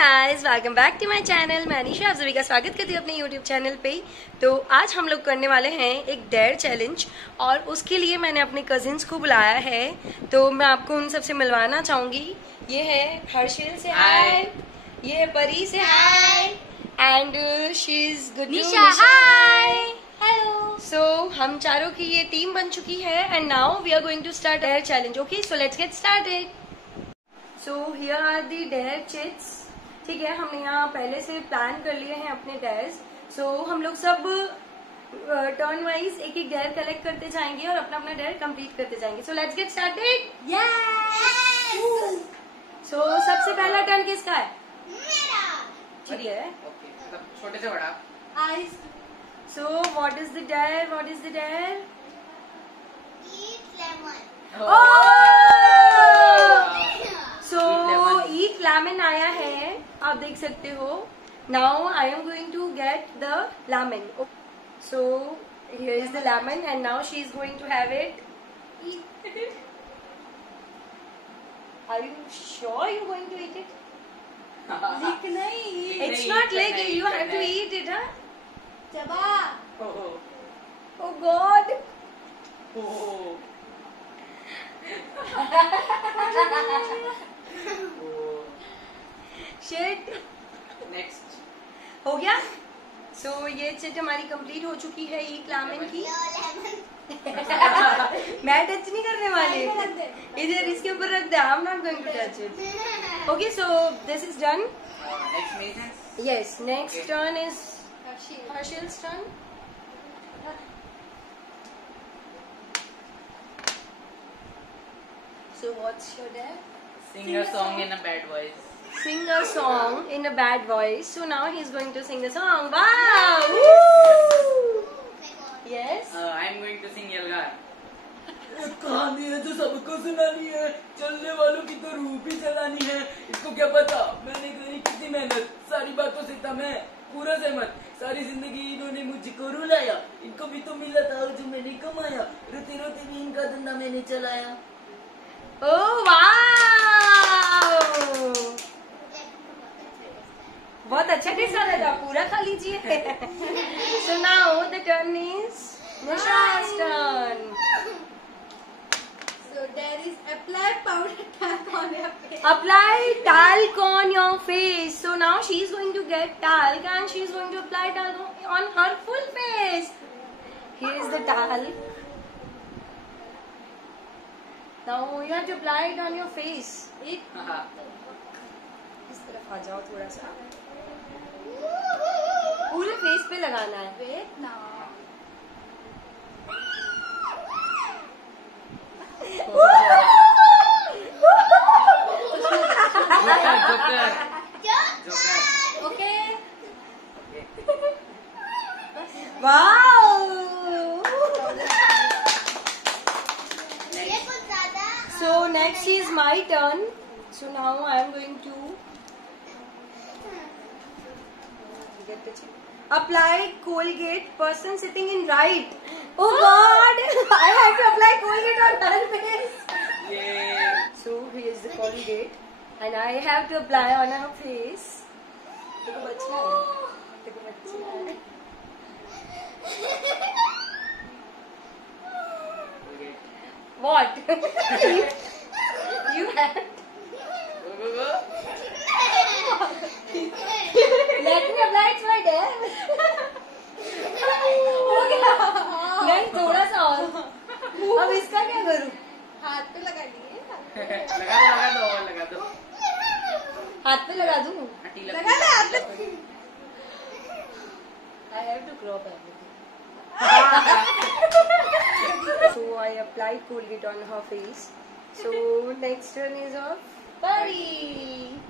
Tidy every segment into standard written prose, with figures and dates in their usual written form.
Guys, welcome back to my channel. मैं अनीशा आप सभी का स्वागत करती हूँ अपने यूट्यूब चैनल पे। तो आज हम लोग करने वाले हैं एक डेयर चैलेंज और उसके लिए मैंने अपने कजिन्स को बुलाया है। तो मैं आपको उन सबसे मिलवाना चाहूँगी। ये है हर्षिल से हाय, ये है परी से hi and she is good Nisha hi hello. So हम चारों की ये टीम बन चुकी है and now we are going to start dare challenge. Okay, so let's get started. So here are the dare chits. ठीक है, हमने यहाँ पहले से प्लान कर लिए हैं अपने डेयर्स। सो हम लोग सब टर्न वाइज एक एक डेयर कलेक्ट करते जाएंगे और अपना अपना डेयर कंप्लीट करते जाएंगे। So let's get started. So सबसे पहला टर्न किसका है? ठीक है, छोटे से बड़ा। So what is the dare? What is the dare? So eat lemon आया है, आप देख सकते हो। Now I am going to get the lemon. So here is the lemon and now she is going to have it. Are you sure you going to eat it? Lick नहीं, it's not like you have to eat it. हाँ, चबा। ओह God. Shit. Next हो गया। सो ये chit हमारी complete हो चुकी है ईट लेमन की। मैं टच नहीं करने वाली, इधर इसके ऊपर रख दे। I am not going to touch it. Okay, so this is done. Next major. Yes, next turn is Harshil's turn. So what's your dare? Sing a song in a bad voice. Sing a song in a bad voice. So now he's going to sing the song. Wow! Woo! Yes. I'm going to sing Yalgar. एक कहानी है जो सबको सुनानी है, चलने वालों की तो रूह भी चलानी है। इसको क्या पता मैंने करी कितनी मेहनत, सारी बातों से था मैं पूरा सहमत। सारी जिंदगी इन्होंने मुझको रुलाया, इनको भी तो मिला था जो मैंने कमाया। रोते रोते भी इनका धंधा मैंने चलाया। Oh wow! बहुत अच्छा टेस्ट आ रहा था, पूरा खा लीजिए। So now the turn is Nisha's turn. So there is apply powder talc on your face. Apply talc on your face. So now she is going to get talc and she is going to apply talc on her full face. Here is the talc. Now you have to apply it on your face. इस तरफ आ जाओ थोड़ा सा, पूरे face पे लगाना है। Wait now. Okay. Wow! So next is my turn. So now I am going to get the chip. Apply Colgate. Person sitting in right. Oh God! I have to apply Colgate on her face. Yeah. So here is the Colgate, and I have to apply on her face. देखो बच्चा है, देखो बच्चा है। What? You have. Let me apply it my dear. हो गया? नहीं, थोड़ा सा और। अब इसका क्या करूँ? हाथ पे लगा लिए। लगा दो। हाथ पे लगा दूँ? लगा ले हाथ पे। I have to crop everything. So I applied Colgate on her face. So next turn is of Pari.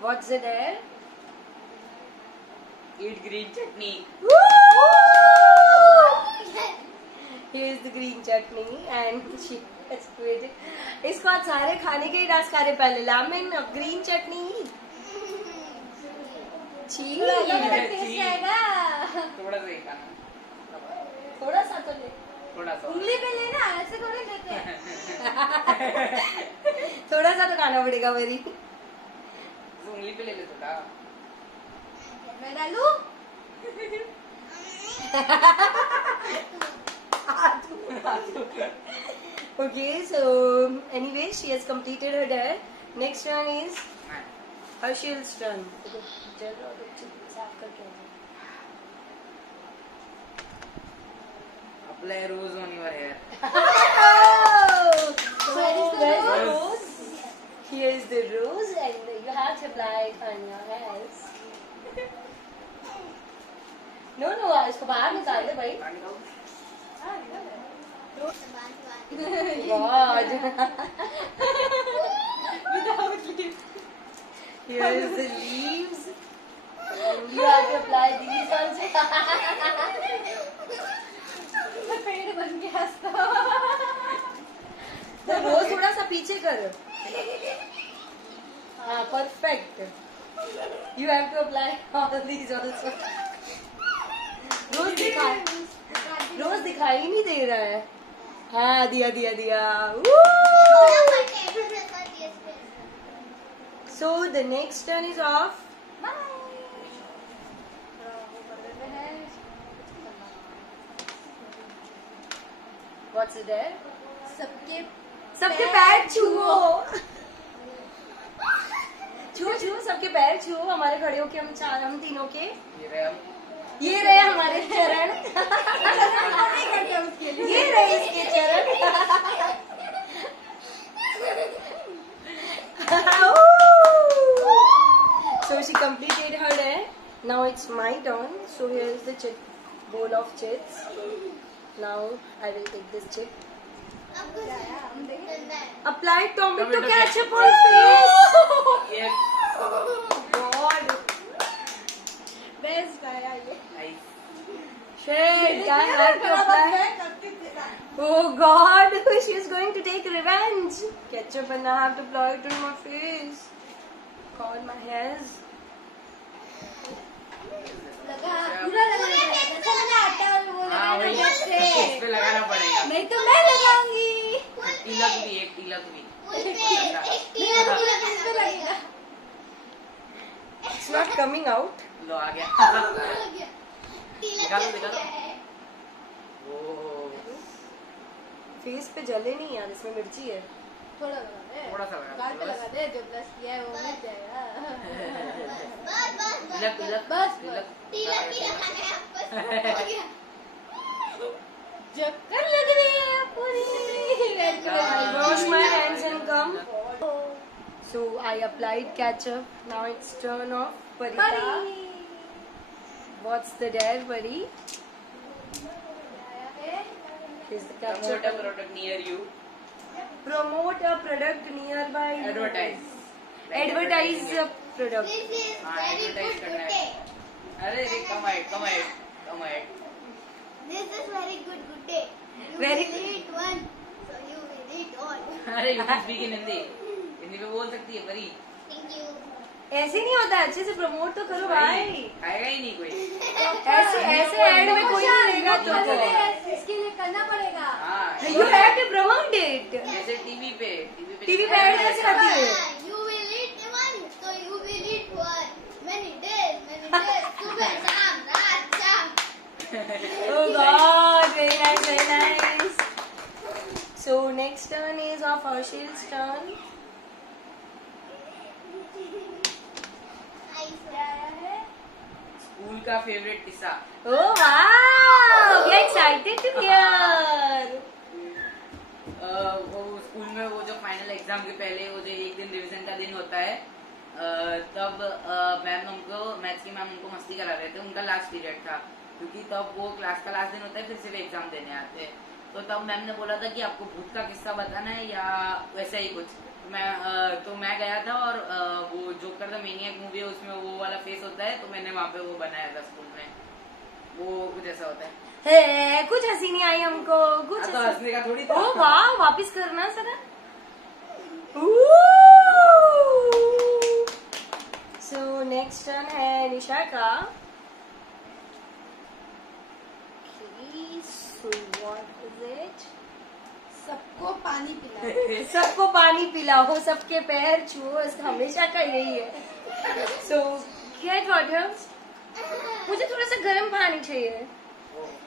What's it there? Eat green chutney. Here is the green chutney and she has created. इसको आज सारे खाने के ही task आ रहे। पहले lemon, अब green चटनी। Test आएगा। थोड़ा सा ही खाना। थोड़ा सा तो ले। थोड़ा सा उंगली पे लेना, ऐसे थोड़े लेते हैं। थोड़ा सा तो खाना पड़ेगा मेरी। उंगली पे ले ले थोड़ा। मैं डालूं? Okay, so anyway, she has completed her dare. Next turn is Harshil's turn. Apply rose on your hair. So where's the rose? Here is the rose, and you have to apply it on your hands. No, इसको बाहर निकाल दे भाई. God. Here is the leaves. And you have to apply these ones. पेड़ बन गया इसका। तो रोज थोड़ा सा पीछे कर. हाँ, perfect. You have to apply all these also. रोज दिखाई ही नहीं दे रहा है. हाँ, दिया. So the next turn is off. What's it there? सबके पैर छुओ. छुओ सबके पैर छुओ. हमारे खड़े होके हम तीनों के ये रहे हमारे चरण. ये रहे इसके चरण. So she completed her dare. Now it's my turn. So here is the bowl of chips. Now I will take this chip. Apply tomato ketchup on face. Yes. God. Best आया ये। Shit, I have to apply. Oh God, she is going to take revenge. Ketchup and I have to apply it on my face. God, my hairs. लगा पूरा लगाना पड़ेगा। जैसा मैंने आटा और वो हाँ लगाया वही ना जैसे। इस पे लगाना पड़ेगा। नहीं तो मैं लगाऊंगी। तिलक भी एक तिलक भी। मेरा तो तिलक इस पे लगेगा। It's not coming out. लो आ गया। निकालो। ओह फेस पे जले नहीं यार, इसमें मिर्ची है. थोड़ा लगा दे। थोड़ा सा लगा दे, गाल पे बस। लगा दे, जो ब्रश किया है वो मिट जाएगा। तिलक बस तिलक चक्कर लग रही है पूरी। Wash my hands and come. So I applied ketchup. Now it's turn of Parita. What's the dare, Pari? Here's the promote ketchup. a product near you. Promote a product nearby. Advertise. Advertise a product. हाँ advertise करना है. अरे come ahead. This is very good day. You Very will eat one, so you will eat all. अरे you can speak in Hindi. Hindi में बोल सकती है परी. Thank you. ऐसे नहीं होता, अच्छे से प्रमोट तो करो भाई. खाएगा ही नहीं कोई. ऐसे ऐड में कोई नहीं लेगा तुमको. इसके लिए करना पड़ेगा। हाँ You have to promote it. जैसे टीवी पे टीवी पे ऐड कैसे आती है? You will eat one, so you will eat one. Many days. सुबह शाम रात शाम। Oh God, very nice. So next turn is of Harshil's turn. School का फेवरेट किस्सा. Oh wow, we are excited to hear. वो school में वो जो फाइनल एग्जाम के पहले वो जो एक दिन रिवीजन का दिन होता है तब मैम हमको मैथ्स की मैम उनको मस्ती करा रहे थे. उनका लास्ट पीरियड था क्योंकि तब वो क्लास का लास्ट दिन होता है, फिर सिर्फ एग्जाम देने आते हैं. तो तब मैम ने बोला था कि आपको भूत का किस्सा बताना है या वैसा ही कुछ. मैं गया था और वो जोकर द मैनियक मूवी है उसमें वो वाला फेस होता है, तो मैंने वहाँ पे वो बनाया था स्कूल में. वो कुछ ऐसा होता है. कुछ हंसी नहीं आई हमको. कुछ तो हंसने का थोड़ी था. ओ वाह, वापिस करना सर. So next turn है निशा का. Okay, so What is it? सबको पानी पिला। सबको पानी पिलाओ, सबके पैर छुओ, इसका हमेशा का यही है। So get water. मुझे थोड़ा सा गर्म पानी चाहिए।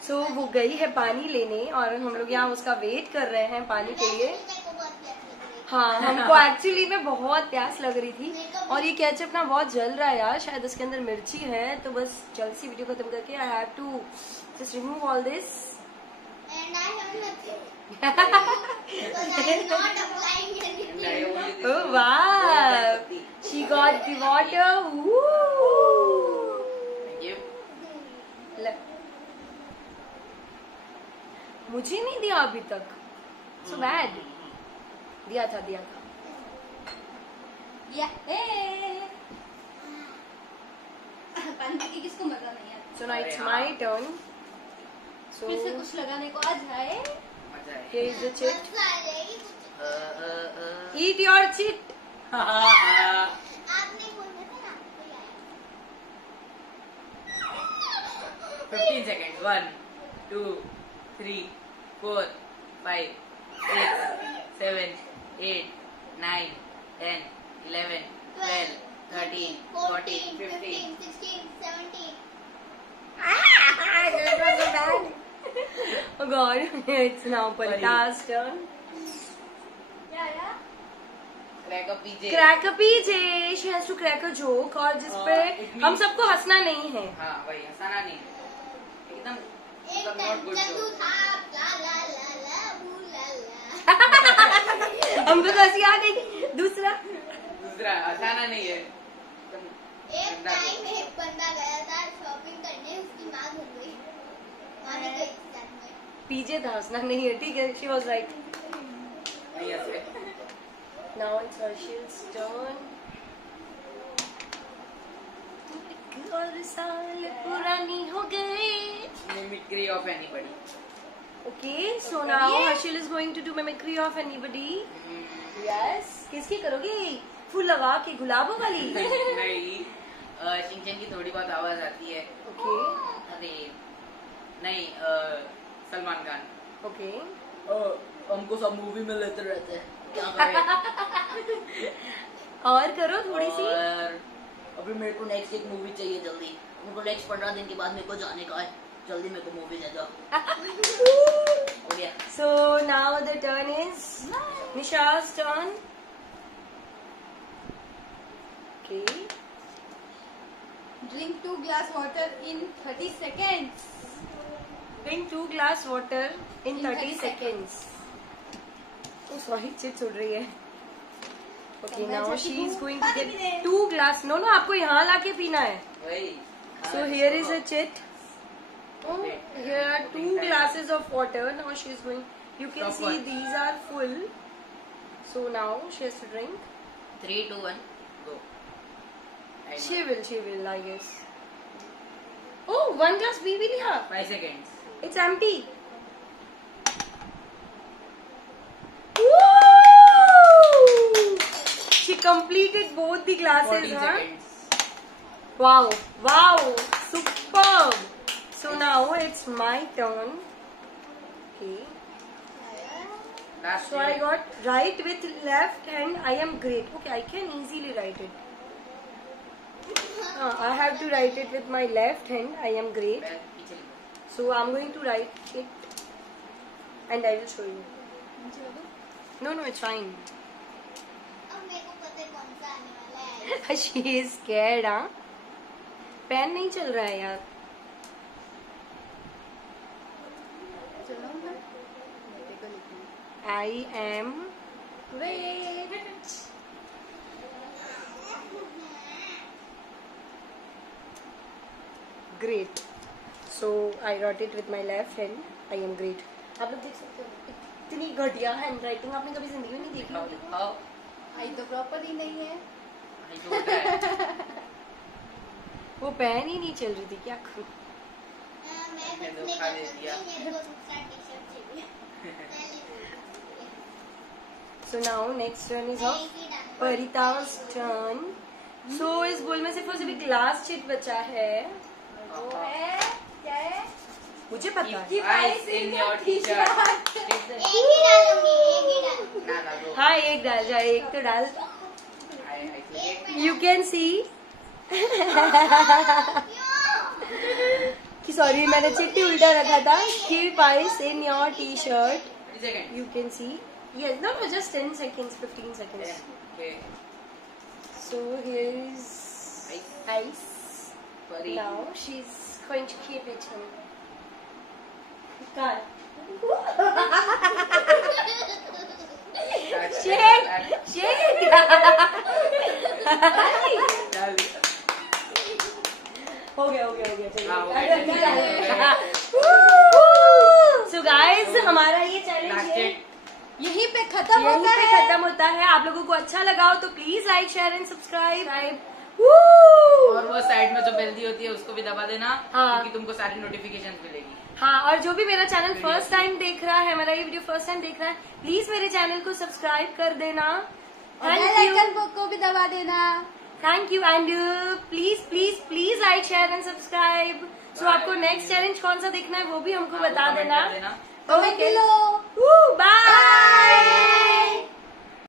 So वो गई है पानी लेने और हम लोग यहाँ उसका वेट कर रहे हैं पानी के लिए। हाँ, हमको एक्चुअली में बहुत प्यास लग रही थी और ये केचप ना बहुत जल रहा है यार, शायद उसके अंदर मिर्ची है, तो बस जल्दी सी वीडियो खत्म करके I have to just remove all this. And I have nothing. Because I am not applying anything. Oh wow, she got the water. Woo! Thank you. मुझे नहीं दिया अभी तक, so bad. दिया था। पानी पी के किसको मजा नहीं आता? So now it's my turn. So फिर से कुछ लगाने को आ जाए। मजा है। here is the chit. मजा आ जाएगी कुछ। Eat your chit. आपने बोला था ना आपको याद। 15 seconds. 1, 2, 3, 4, 5, 6, 7, 8, 9, 10, 11, 12, 13, 14, 15. 16, 17. That was so bad. Oh god, it's now Palita's turn. Yeah. Crack a PJ. Crack a PJ. She has to crack a joke और जिसपे it means- हम सबको हंसना नहीं है। हाँ वही हंसाना नहीं है। एकदम एक not good चंदू joke. था ला ला ला ला बू ला ला। हमको तो हंसी आ गई। दूसरा दूसरा हंसाना नहीं है। एकदम एक गंदा टाइम joke. एक बंदा गया था शॉपिंग करने, उसकी माँ घूम गई। माँ ने गई साथ में। पीजे था, हंसना नहीं है, ठीक है। She was right. नहीं हंसे। Now it's Harshil's turn. और साल पुरानी हो गए। Mimicry of anybody. Okay, so now Harshil is going to do mimicry of anybody. Yes. किसकी करोगी? फूल लगा के गुलाबों वाली। नहीं शिंचन की थोड़ी बहुत आवाज आती है। Okay. अरे नहीं सलमान खान। Okay. हमको सब मूवी में लेते रहते हैं, क्या करें? और करो थोड़ी सी। और अभी मेरे को नेक्स्ट एक मूवी चाहिए जल्दी। मेरे को नेक्स्ट 15 दिन के बाद मेरे को जाने का है, जल्दी मेरे को मूवी दे दो। हो गया। So now the turn is Nisha's turn. Okay. Drink 2 glass water in 30 seconds. Drink 2 glass water in 30 seconds. Oh sorry, chit उड़ रही है। Okay, now she is going to get 2 glass. No, आपको यहाँ लाके पीना है। वही। So here is a chit. Oh, here are 2 glasses of water. Now she is going. You can Stop see one. these are full. So now she has to drink. 3, 2, 1, go. She will, I guess. Oh, 1 glass P भी लिया। 5 seconds. It's empty. Woo! She completed both the glasses, 14 huh? seconds. Wow, superb. So now it's my turn. Okay. Last So I got right with left hand. I am great. Okay, I can easily write it. I have to write it with my left hand. I am great. पैर पीछे लो। So I'm going to write it, and I will show you. No, it's fine. अब मेरे को पता है कौन सा आने वाला है। She is scared, हाँ? पेन नहीं चल रहा है यार। चलो I am great. Great. So I wrote it with my left hand. I am great. आप लोग देख सकते हो इतनी घटिया हैंड राइटिंग आपने कभी जिंदगी में नहीं देखी दिखाओ होगी। दिखाओ। आई तो प्रॉपर ही नहीं है। नहीं तो उल्टा है। वो पेन ही नहीं चल रही थी क्या? मैं मैंने कुछ नहीं धोखा कर दे सकती, दिया। मेरे को दूसरा टी-शर्ट चाहिए। So now next turn is of मैं इसी डाल- Parita's turn. So इस बोल में सिर्फ और सिर्फ ग्लास चिट बचा है। वो है क्या है? मुझे पता है। Ice in your t-shirt. एक ही डालूंगी, एक ही डालूंगी। ना दो। हाँ एक डाल जा, एक तो डाल। I यू कैन सी कि सॉरी मैंने चिट्ठी उल्टा रखा था। Keep ice in your T shirt, second. You can see. Yes, know just 10 seconds, 15 seconds. Okay. So here is ice. Pari. Now she's going to keep it in. God. Shake, shake. डाल। हो गया चलिए। हाँ, हो गया। So guys, हमारा ये challenge Last है, it. यहीं पे खत्म होता है। आप लोगों को अच्छा लगा हो तो please like, share and subscribe. और वो साइड में जो बेल दी होती है उसको भी दबा देना, हाँ। क्योंकि तुमको सारी नोटिफिकेशन मिलेगी। हाँ, और जो भी मेरा चैनल फर्स्ट टाइम देख रहा है, मेरा ये वीडियो फर्स्ट टाइम देख रहा है, प्लीज मेरे चैनल को सब्सक्राइब कर देना। थैंक यू को भी दबा देना। And please like, share and subscribe. So आपको नेक्स्ट चैलेंज कौन सा देखना है वो भी हमको बता comment देना। कर देना। Okay, bye.